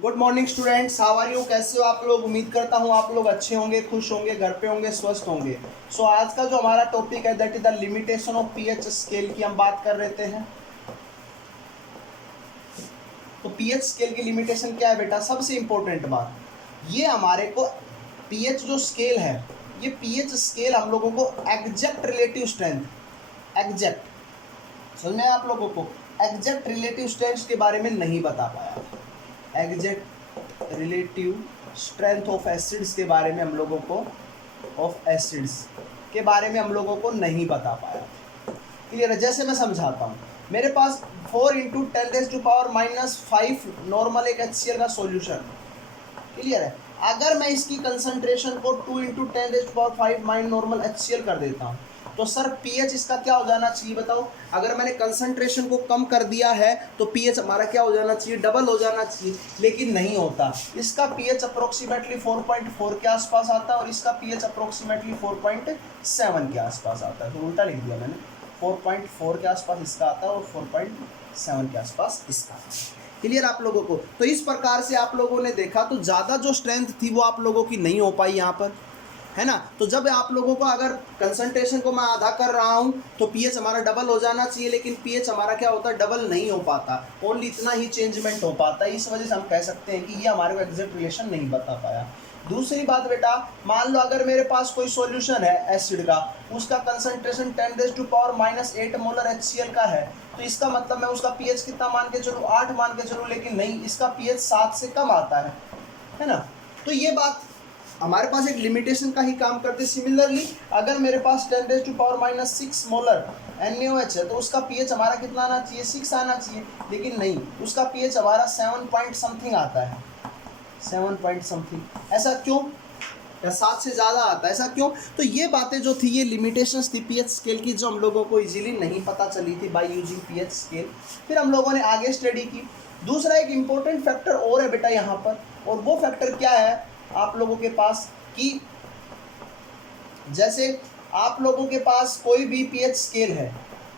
Good morning students, how are you? कैसे हो आप लोग? उम्मीद करता हूँ आप लोग अच्छे होंगे, खुश होंगे, घर पे होंगे, स्वस्थ होंगे। सो आज का जो हमारा टॉपिक है that is the limitation of pH scale की हम बात कर रहे हैं। तो पीएच स्केल की लिमिटेशन क्या है बेटा? सबसे इंपॉर्टेंट बात ये हमारे को पीएच जो स्केल है, ये पीएच स्केल हम लोगों को एग्जैक्ट रिलेटिव स्ट्रेंथ, एग्जैक्ट समझ में आप लोगों को एग्जैक्ट रिलेटिव स्ट्रेंथ के बारे में नहीं बता पाया। Exact relative strength of acids के बारे में हम लोगों को हम लोगों को नहीं बता पाया। क्लियर है? जैसे मैं समझाता हूँ, मेरे पास 4 इंटू 10⁻⁻5 नॉर्मल एक HCl का सॉल्यूशन। क्लियर है? अगर मैं इसकी कंसंट्रेशन को 2 इंटू 10⁻5 माइन नॉर्मल HCl कर देता हूँ तो सर पीएच इसका क्या हो जाना चाहिए बताओ? अगर मैंने कंसंट्रेशन को कम कर दिया है तो पीएच हमारा क्या हो जाना चाहिए? डबल हो जाना चाहिए, लेकिन नहीं होता। इसका पीएच अप्रोक्सीमेटली 4.4 के आसपास आता है और इसका पीएच अप्रोक्सीमेटली 4.7 के आसपास आता है। तो उल्टा लिख दिया मैंने, 4.4 के आसपास इसका आता है और 4.7 के आसपास इसका। क्लियर आप लोगों को? तो इस प्रकार से आप लोगों ने देखा तो ज़्यादा जो स्ट्रेंथ थी वो आप लोगों की नहीं हो पाई यहाँ पर, है ना। तो जब आप लोगों को अगर कंसंट्रेशन को मैं आधा कर रहा हूँ तो पीएच हमारा डबल हो जाना चाहिए, लेकिन पीएच हमारा क्या होता है? डबल नहीं हो पाता, ओनली इतना ही चेंजमेंट हो पाता है। इस वजह से हम कह सकते हैं कि ये हमारे को एग्जैक्ट रिलेशन नहीं बता पाया। दूसरी बात बेटा, मान लो अगर मेरे पास कोई सॉल्यूशन है एसिड का, उसका कंसंट्रेशन 10⁻⁻8 मोलर HCl का है, तो इसका मतलब मैं उसका पीएच कितना मान के चलूँ? 8 मान के चलूँ, लेकिन नहीं, इसका पीएच 7 से कम आता है ना। तो ये बात हमारे पास एक लिमिटेशन का ही काम करते। सिमिलरली अगर मेरे पास 10⁻6 मोलर NaOH है तो उसका पीएच हमारा कितना आना चाहिए? 6 आना चाहिए, लेकिन नहीं, उसका पीएच हमारा 7 पॉइंट समथिंग आता है, 7 पॉइंट समथिंग। ऐसा क्यों? 7 से ज़्यादा आता है, ऐसा क्यों? तो ये बातें जो थी, ये लिमिटेशंस थी पीएच स्केल की, जो हम लोगों को इजीली नहीं पता चली थी बाय यूजिंग पीएच स्केल। फिर हम लोगों ने आगे स्टडी की। दूसरा एक इम्पोर्टेंट फैक्टर और है बेटा यहाँ पर, और वो फैक्टर क्या है आप लोगों के पास कि जैसे आप लोगों के पास कोई भी पीएच स्केल है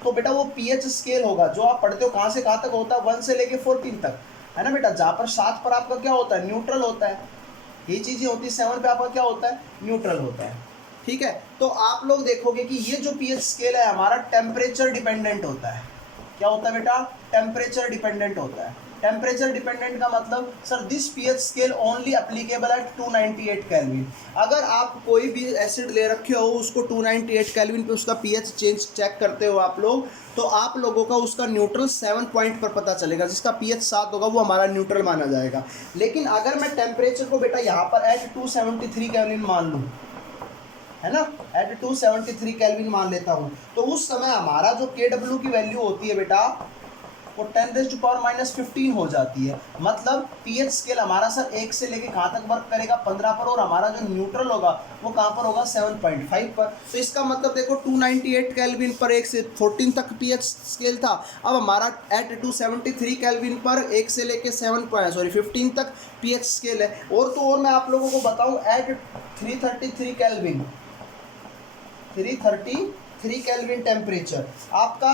तो बेटा वो पीएच स्केल होगा जो आप पढ़ते हो कहाँ से कहाँ तक होता है? 1 से लेके 14 तक, है ना बेटा। जहाँ पर 7 पर आपका क्या होता है? न्यूट्रल होता है। ये चीज़ें होती है। 7 पे आपका क्या होता है? न्यूट्रल होता है। ठीक है, तो आप लोग देखोगे कि ये जो पीएच स्केल है हमारा टेम्परेचर डिपेंडेंट होता है। क्या होता है बेटा? टेम्परेचर डिपेंडेंट होता है। टेम्परेचर डिपेंडेंट का मतलब sir this pH scale only applicable at 298 kelvin. अगर आप कोई भी एसिड ले रखे हो, उसको 298 केल्विन पे उसका पीएच चेक करते हो आप लोग, तो आप लोगों का उसका न्यूट्रल 7 पॉइंट पर पता चलेगा। जिसका पीएच 7 होगा वो हमारा न्यूट्रल माना जाएगा। लेकिन अगर मैं टेम्परेचर को बेटा यहाँ पर एट 273 केल्विन मान लूँ, है ना, एट 273 केल्विन मान लेता हूँ, तो उस समय हमारा जो KW की वैल्यू होती है बेटा वो 10⁻⁻15 हो जाती है। मतलब पीएच स्केल हमारा सर 1 से लेके कहाँ तक वर्क करेगा? 15 पर, और हमारा जो न्यूट्रल होगा वो कहाँ पर होगा? 7.5 पर। तो इसका मतलब देखो 298 केल्विन पर 1 से 14 तक पीएच स्केल था। अब हमारा एट 273 केल्विन पर 1 से लेके 15 तक पीएच स्केल है। और तो और मैं आप लोगों को बताऊँ, एट 333 केल्विन, 333 केल्विन टेम्परेचर आपका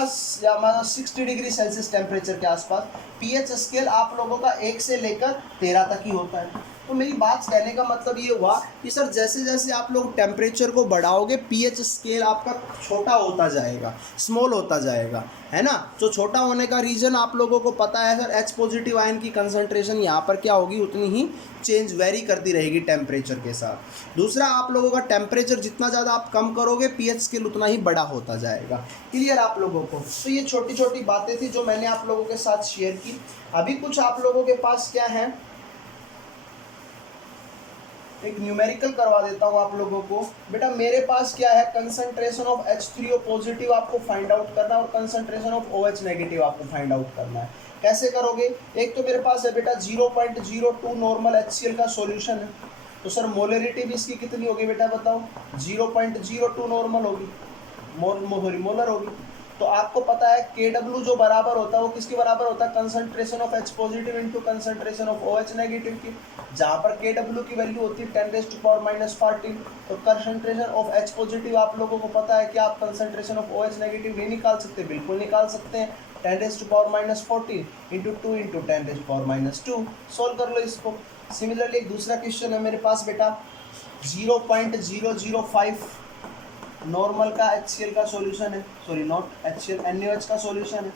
60 डिग्री सेल्सियस टेम्परेचर के आसपास पीएच स्केल आप लोगों का 1 से लेकर 13 तक ही होता है। तो मेरी बात कहने का मतलब ये हुआ कि सर जैसे जैसे आप लोग टेम्परेचर को बढ़ाओगे पीएच स्केल आपका छोटा होता जाएगा, स्मॉल होता जाएगा, है ना। जो छोटा होने का रीज़न आप लोगों को पता है सर, H पॉजिटिव आयन की कंसंट्रेशन यहाँ पर क्या होगी? उतनी ही चेंज वेरी करती रहेगी टेम्परेचर के साथ। दूसरा, आप लोगों का टेम्परेचर जितना ज़्यादा आप कम करोगे पीएच स्केल उतना ही बड़ा होता जाएगा। क्लियर आप लोगों को? तो ये छोटी छोटी बातें थी जो मैंने आप लोगों के साथ शेयर की। अभी कुछ आप लोगों के पास क्या है, एक न्यूमेरिकल करवा देता हूँ आप लोगों को। बेटा मेरे पास क्या है? कंसंट्रेशन ऑफ H3O पॉजिटिव आपको फाइंड आउट करना है और कंसंट्रेशन ऑफ OH नेगेटिव आपको फाइंड आउट करना है। कैसे करोगे? एक तो मेरे पास है बेटा 0.02 नॉर्मल HCl का सॉल्यूशन है, तो सर मोलरिटी भी इसकी कितनी होगी बेटा बताओ? 0.02 नॉर्मल होगी, मोलर होगी। तो आपको पता है KW जो बराबर होता है वो किसके बराबर होता है? Concentration of H positive into concentration of OH negative की, जहाँ पर KW की वैल्यू होती है 10⁻⁻14। तो कंसंट्रेशन ऑफ H पॉजिटिव आप लोगों को पता है कि आप कंसंट्रेशन ऑफ OH नेगेटिव नहीं निकाल सकते? बिल्कुल निकाल सकते हैं। 10⁻⁻14 इंटू 2 इंटू 10⁻²। सोल्व कर लो इसको। सिमिलरली एक दूसरा क्वेश्चन है मेरे पास बेटा 0.005 नॉर्मल का HCl का सॉल्यूशन है, सॉरी नॉट HCl, NaOH का सॉल्यूशन है।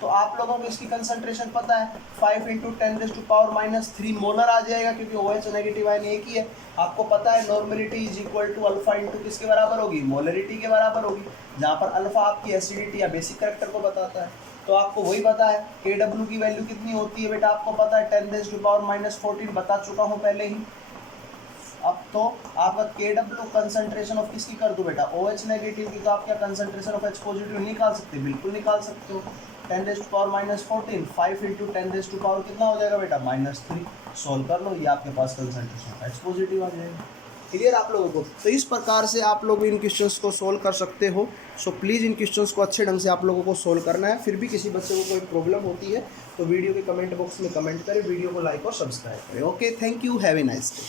तो आप लोगों को इसकी कंसंट्रेशन पता है 5 इंटू 10⁻³ मोलर आ जाएगा, क्योंकि OH नेगेटिव आयन एक ही है। आपको पता है normality is equal to alpha into किसके बराबर होगी, मोलरिटी के बराबर होगी, जहाँ पर अल्फा आपकी एसिडिटी या बेसिक करेक्टर को बताता है। तो आपको वही पता है Kw की वैल्यू कितनी होती है बेटा, आपको पता है 10⁻⁻14 बता चुका हूँ पहले ही। अब तो आपका Kw कंसंट्रेशन ऑफ किसकी कर दो बेटा, OH नेगेटिव की, तो आप क्या कंसंट्रेशन ऑफ H पॉजिटिव निकाल सकते हैं, बिल्कुल निकाल सकते हो। 10⁻⁻14 5 इंटू 10⁻⁻ कितना हो जाएगा बेटा, -3। सॉल्व कर लो, ये आपके पास कंसंट्रेशन ऑफ H पॉजिटिव आ जाएगा। क्लियर आप लोगों को। तो इस प्रकार से आप लोग इन क्वेश्चंस को सोल्व कर सकते हो। सो प्लीज़ इन क्वेश्चंस को अच्छे ढंग से आप लोगों को सोल्व करना है। फिर भी किसी बच्चे को कोई प्रॉब्लम होती है तो वीडियो के कमेंट बॉक्स में कमेंट करें, वीडियो को लाइक और सब्सक्राइब करें। Okay, thank you, have a nice day.